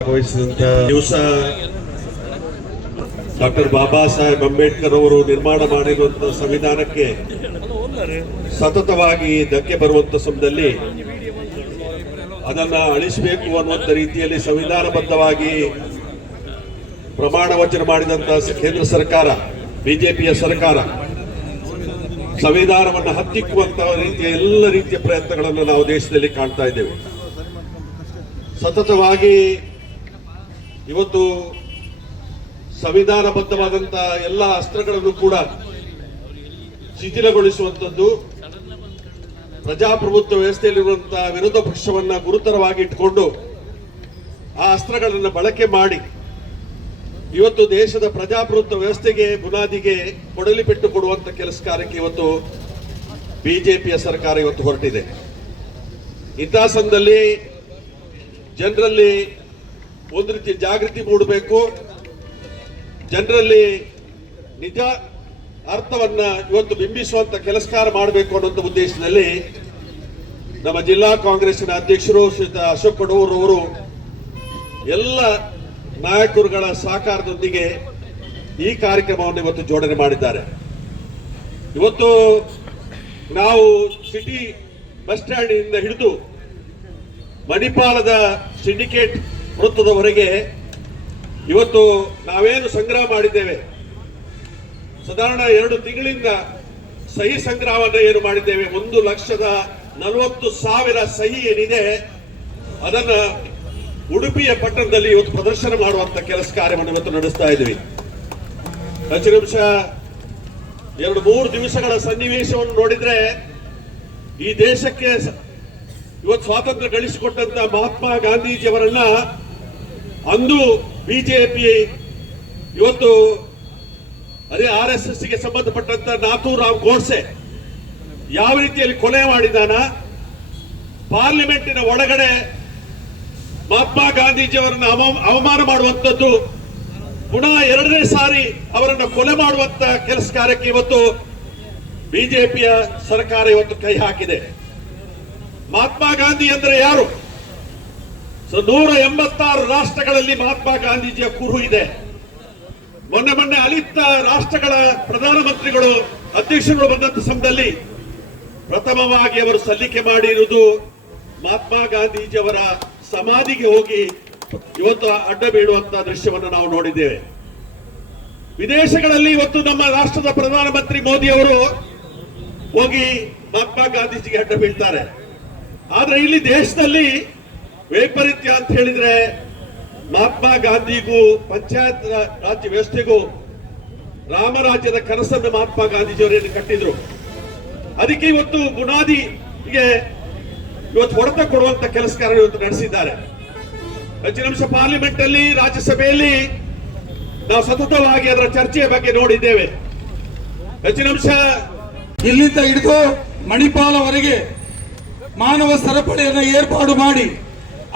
ಭಾಗವಹಿಸಿದಂತ ದಿವಸ ಡಾಕ್ಟರ್ ಬಾಬಾ ಸಾಹೇಬ್ ಅಂಬೇಡ್ಕರ್ ಅವರು ನಿರ್ಮಾಣ ಮಾಡಿರುವಂತಹ ಸಂವಿಧಾನಕ್ಕೆ ಸತತವಾಗಿ ಧಕ್ಕೆ ಬರುವಂತ ಸಮಯದಲ್ಲಿ ಅದನ್ನ ಅಳಿಸಬೇಕು ಅನ್ನುವಂತ ರೀತಿಯಲ್ಲಿ ಸಂವಿಧಾನಬದ್ಧವಾಗಿ ಪ್ರಮಾಣ ವಚನ ಮಾಡಿದಂತಹ ಕೇಂದ್ರ ಸರ್ಕಾರ, ಬಿಜೆಪಿಯ ಸರ್ಕಾರ ಸಂವಿಧಾನವನ್ನು ಹತ್ತಿಕ್ಕುವಂತಹ ರೀತಿಯ ಎಲ್ಲ ರೀತಿಯ ಪ್ರಯತ್ನಗಳನ್ನು ನಾವು ದೇಶದಲ್ಲಿ ಕಾಣ್ತಾ ಇದ್ದೇವೆ. ಸತತವಾಗಿ ಇವತ್ತು ಸಂವಿಧಾನಬದ್ಧವಾದಂತಹ ಎಲ್ಲ ಅಸ್ತ್ರಗಳನ್ನು ಕೂಡ ಶಿಥಿಲಗೊಳಿಸುವಂಥದ್ದು, ಪ್ರಜಾಪ್ರಭುತ್ವ ವ್ಯವಸ್ಥೆಯಲ್ಲಿರುವಂತಹ ವಿರೋಧ ಪಕ್ಷವನ್ನ ಗುರುತರವಾಗಿ ಇಟ್ಟುಕೊಂಡು ಆ ಅಸ್ತ್ರಗಳನ್ನು ಬಳಕೆ ಮಾಡಿ ಇವತ್ತು ದೇಶದ ಪ್ರಜಾಪ್ರಭುತ್ವ ವ್ಯವಸ್ಥೆಗೆ ಬುನಾದಿಗೆ ಕೊಡಲಿ ಪೆಟ್ಟು ಕೊಡುವಂತ ಕೆಲಸ ಕಾರ್ಯಕ್ಕೆ ಇವತ್ತು ಬಿಜೆಪಿಯ ಸರ್ಕಾರ ಇವತ್ತು ಹೊರಟಿದೆ. ಇಂತಹ ಸಂದರ್ಭದಲ್ಲಿ ಜನರಲ್ಲಿ ಒಂದು ರೀತಿ ಜಾಗೃತಿ ಮೂಡಬೇಕು, ಜನರಲ್ಲಿ ನಿಜ ಅರ್ಥವನ್ನ ಇವತ್ತು ಬಿಂಬಿಸುವಂತ ಕೆಲಸ ಮಾಡಬೇಕು ಅನ್ನುವಂಥ ಉದ್ದೇಶದಲ್ಲಿ ನಮ್ಮ ಜಿಲ್ಲಾ ಕಾಂಗ್ರೆಸ್ನ ಅಧ್ಯಕ್ಷರು ಶ್ರೀಯುತ ಅಶೋಕ್ ಕಡೂರ್ ಅವರು ಎಲ್ಲ ನಾಯಕರುಗಳ ಸಹಕಾರದೊಂದಿಗೆ ಈ ಕಾರ್ಯಕ್ರಮವನ್ನು ಇವತ್ತು ಜೋಡಣೆ ಮಾಡಿದ್ದಾರೆ. ಇವತ್ತು ನಾವು ಸಿಟಿ ಬಸ್ ಸ್ಟ್ಯಾಂಡ್ ಇಂದ ಹಿಡಿದು ಮಣಿಪಾಲದ ಸಿಂಡಿಕೇಟ್ ವೃತ್ತದವರೆಗೆ ಇವತ್ತು ನಾವೇನು ಸಂಗ್ರಹ ಮಾಡಿದ್ದೇವೆ, ಸಾಧಾರಣ 2 ತಿಂಗಳಿಂದ ಸಹಿ ಸಂಗ್ರಹವನ್ನು ಏನು ಮಾಡಿದ್ದೇವೆ, 1,40,40,000 ಸಹಿ ಏನಿದೆ ಅದನ್ನ ಉಡುಪಿಯ ಪಟ್ಟಣದಲ್ಲಿ ಇವತ್ತು ಪ್ರದರ್ಶನ ಮಾಡುವಂತ ಕೆಲಸ ಕಾರ್ಯವನ್ನು ಇವತ್ತು ನಡೆಸ್ತಾ ಇದ್ವಿ. ನಿಮಿಷ 2-3 ದಿವಸಗಳ ಸನ್ನಿವೇಶವನ್ನು ನೋಡಿದ್ರೆ ಈ ದೇಶಕ್ಕೆ ಇವತ್ತು ಸ್ವಾತಂತ್ರ್ಯ ಗಳಿಸಿಕೊಟ್ಟಂತ ಮಹಾತ್ಮ ಗಾಂಧೀಜಿಯವರನ್ನ ಅಂದು ಬಿಜೆಪಿ ಇವತ್ತು ಅದೇ RSS ಗೆ ಸಂಬಂಧಪಟ್ಟಂತ ನಾಥೂರಾಮ್ ಗೋಡ್ಸೆ ಯಾವ ರೀತಿಯಲ್ಲಿ ಕೊಲೆ ಮಾಡಿದಾನ, ಪಾರ್ಲಿಮೆಂಟಿನ ಒಳಗಡೆ ಮಹಾತ್ಮ ಗಾಂಧೀಜಿಯವರನ್ನ ಅವಮಾನ ಮಾಡುವಂಥದ್ದು, ಪುನಃ 2ನೇ ಸಾರಿ ಅವರನ್ನ ಕೊಲೆ ಮಾಡುವಂತ ಕೆಲಸ ಕಾರ್ಯಕ್ಕೆ ಇವತ್ತು ಬಿಜೆಪಿಯ ಸರ್ಕಾರ ಇವತ್ತು ಕೈ ಹಾಕಿದೆ. ಮಹಾತ್ಮ ಗಾಂಧಿ ಅಂದ್ರೆ ಯಾರು? 186 ರಾಷ್ಟ್ರಗಳಲ್ಲಿ ಮಹಾತ್ಮ ಗಾಂಧೀಜಿಯ ಕುರು ಇದೆ. ಮೊನ್ನೆ ಅಲಿಪ್ತ ರಾಷ್ಟ್ರಗಳ ಪ್ರಧಾನಮಂತ್ರಿಗಳು ಅಧ್ಯಕ್ಷರುಗಳು ಬಂದಂತ ಸಮಯದಲ್ಲಿ ಪ್ರಥಮವಾಗಿ ಅವರು ಸಲ್ಲಿಕೆ ಮಾಡಿರುವುದು ಮಹಾತ್ಮ ಗಾಂಧೀಜಿಯವರ ಸಮಾಧಿಗೆ ಹೋಗಿ ಇವತ್ತು ಅಡ್ಡ ಬೀಳುವಂತ ದೃಶ್ಯವನ್ನು ನಾವು ನೋಡಿದ್ದೇವೆ. ವಿದೇಶಗಳಲ್ಲಿ ಇವತ್ತು ನಮ್ಮ ರಾಷ್ಟ್ರದ ಪ್ರಧಾನಮಂತ್ರಿ ಮೋದಿ ಅವರು ಹೋಗಿ ಮಹಾತ್ಮ ಗಾಂಧೀಜಿಗೆ ಅಡ್ಡ ಬೀಳ್ತಾರೆ. ಆದ್ರೆ ಇಲ್ಲಿ ದೇಶದಲ್ಲಿ ವೈಪರೀತ್ಯ ಅಂತ ಹೇಳಿದ್ರೆ ಮಹಾತ್ಮ ಗಾಂಧಿಗೂ ಪಂಚಾಯತ್ ರಾಜ್ಯ ವ್ಯವಸ್ಥೆಗೂ ರಾಮರಾಜ್ಯದ ಕನಸನ್ನು ಮಹಾತ್ಮ ಗಾಂಧೀಜಿಯವರೇನು ಕಟ್ಟಿದ್ರು. ಅದಕ್ಕೆ ಇವತ್ತು ಬುನಾದಿಗೆ ಇವತ್ತು ಹೊಡೆತ ಕೊಡುವಂತ ಕೆಲಸ ಕಾರ್ಯ ಇವತ್ತು ನಡೆಸಿದ್ದಾರೆ. ಹೆಚ್ಚಿನ ಅಂಶ ಪಾರ್ಲಿಮೆಂಟ್ ಅಲ್ಲಿ, ರಾಜ್ಯಸಭೆಯಲ್ಲಿ ನಾವು ಸತತವಾಗಿ ಅದರ ಚರ್ಚೆಯ ಬಗ್ಗೆ ನೋಡಿದ್ದೇವೆ. ಹೆಚ್ಚಿನ ಅಂಶ ಇಲ್ಲಿಂದ ಹಿಡಿದು ಮಣಿಪಾಲವರೆಗೆ ಮಾನವ ಸರಪಳಿಯನ್ನು ಏರ್ಪಾಡು ಮಾಡಿ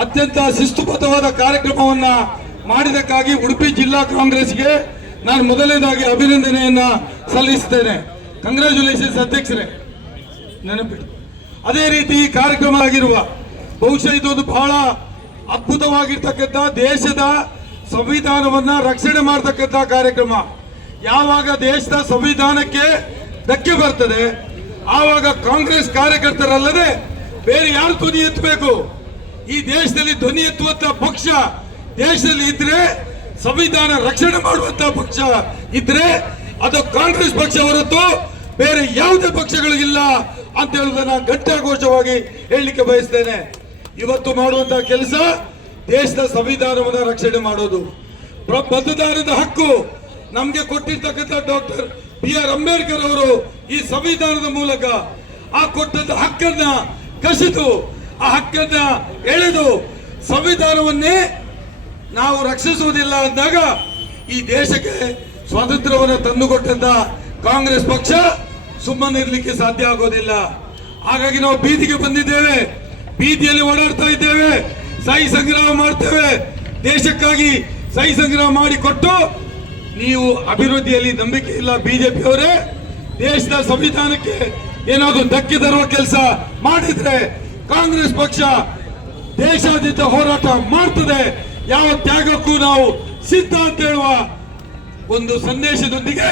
ಅತ್ಯಂತ ಶಿಸ್ತುಬದ್ಧವಾದ ಕಾರ್ಯಕ್ರಮವನ್ನ ಮಾಡಿದಕ್ಕಾಗಿ ಉಡುಪಿ ಜಿಲ್ಲಾ ಕಾಂಗ್ರೆಸ್ಗೆ ನಾನು ಮೊದಲನೇದಾಗಿ ಅಭಿನಂದನೆಯನ್ನ ಸಲ್ಲಿಸುತ್ತೇನೆ. ಕಂಗ್ರ್ಯಾಚುಲೇಷನ್ಸ್ ಅಧ್ಯಕ್ಷರೇ. ನೆನಪಿಡಿ, ಅದೇ ರೀತಿ ಈ ಕಾರ್ಯಕ್ರಮ ಆಗಿರುವ ಬಹುಶಃ ಇದೊಂದು ಬಹಳ ಅದ್ಭುತವಾಗಿರ್ತಕ್ಕಂಥ ದೇಶದ ಸಂವಿಧಾನವನ್ನ ರಕ್ಷಣೆ ಮಾಡತಕ್ಕಂಥ ಕಾರ್ಯಕ್ರಮ. ಯಾವಾಗ ದೇಶದ ಸಂವಿಧಾನಕ್ಕೆ ಧಕ್ಕೆ ಬರ್ತದೆ ಆವಾಗ ಕಾಂಗ್ರೆಸ್ ಕಾರ್ಯಕರ್ತರಲ್ಲದೆ ಬೇರೆ ಯಾರು ಧ್ವನಿ ಎತ್ತಬೇಕು? ಈ ದೇಶದಲ್ಲಿ ಧ್ವನಿ ಎತ್ತುವಂತ ಪಕ್ಷ ದೇಶದಲ್ಲಿ ಇದ್ರೆ, ಸಂವಿಧಾನ ರಕ್ಷಣೆ ಮಾಡುವಂತ ಪಕ್ಷ ಇದ್ರೆ ಅದು ಕಾಂಗ್ರೆಸ್ ಪಕ್ಷ ಹೊರತು ಬೇರೆ ಯಾವುದೇ ಪಕ್ಷಗಳಿಗಿಲ್ಲ ಅಂತ ಹೇಳುವುದನ್ನ ಘಂಟಾಘೋಷವಾಗಿ ಹೇಳಲಿಕ್ಕೆ ಬಯಸ್ತೇನೆ. ಇವತ್ತು ಮಾಡುವಂತಹ ಕೆಲಸ ದೇಶದ ಸಂವಿಧಾನವನ್ನ ರಕ್ಷಣೆ ಮಾಡೋದು. ಮತದಾನದ ಹಕ್ಕು ನಮ್ಗೆ ಕೊಟ್ಟಿರ್ತಕ್ಕಂಥ ಡಾಕ್ಟರ್ BR ಅಂಬೇಡ್ಕರ್ ಅವರು ಈ ಸಂವಿಧಾನದ ಮೂಲಕ ಆ ಕೊಟ್ಟಂತ ಹಕ್ಕನ್ನ ಕಸಿದು, ಆ ಹಕ್ಕನ್ನ ಎಳೆದು ಸಂವಿಧಾನವನ್ನೇ ನಾವು ರಕ್ಷಿಸುವುದಿಲ್ಲ ಅಂದಾಗ ಈ ದೇಶಕ್ಕೆ ಸ್ವಾತಂತ್ರ್ಯವನ್ನು ತಂದುಕೊಟ್ಟಂತ ಕಾಂಗ್ರೆಸ್ ಪಕ್ಷ ಸುಮ್ಮನಿರ್ಲಿಕ್ಕೆ ಸಾಧ್ಯ ಆಗೋದಿಲ್ಲ. ಹಾಗಾಗಿ ನಾವು ಬೀದಿಗೆ ಬಂದಿದ್ದೇವೆ, ಬೀದಿಯಲ್ಲಿ ಓಡಾಡ್ತಾ ಇದ್ದೇವೆ, ಸಹಿ ಸಂಗ್ರಹ ಮಾಡ್ತೇವೆ. ದೇಶಕ್ಕಾಗಿ ಸಹಿ ಸಂಗ್ರಹ ಮಾಡಿಕೊಟ್ಟು ನೀವು ಅಭಿವೃದ್ಧಿಯಲ್ಲಿ ನಂಬಿಕೆ ಇಲ್ಲ ಬಿಜೆಪಿಯವರೇ, ದೇಶದ ಸಂವಿಧಾನಕ್ಕೆ ಏನಾದರೂ ಧಕ್ಕೆ ತರುವ ಕೆಲಸ ಮಾಡಿದ್ರೆ ಕಾಂಗ್ರೆಸ್ ಪಕ್ಷ ದೇಶಾದ್ಯಂತ ಹೋರಾಟ ಮಾಡ್ತದೆ. ಯಾವ ತ್ಯಾಗಕ್ಕೂ ನಾವು ಸಿದ್ಧ ಅಂತ ಹೇಳುವ ಒಂದು ಸಂದೇಶದೊಂದಿಗೆ